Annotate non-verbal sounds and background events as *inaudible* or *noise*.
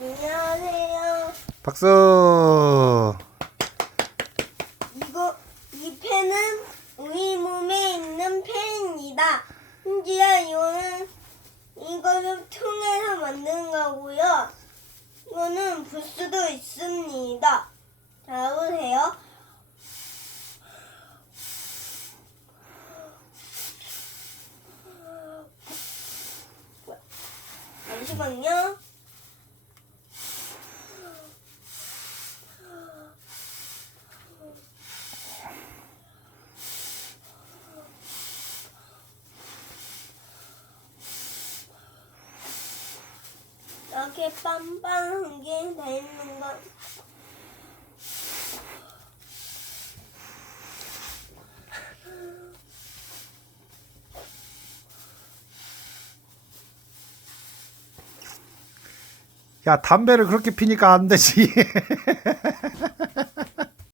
안녕하세요. 박수. 이거 이 펜은 우리 몸에 있는 펜입니다. 심지어 이거는 이거를 통해서 만든 거고요. 이거는 부스도 있습니다. 자 보세요. 잠시만요. 이렇게 빵빵한 게 다 있는 건 야, 담배를 그렇게 피니까 안 되지. *laughs*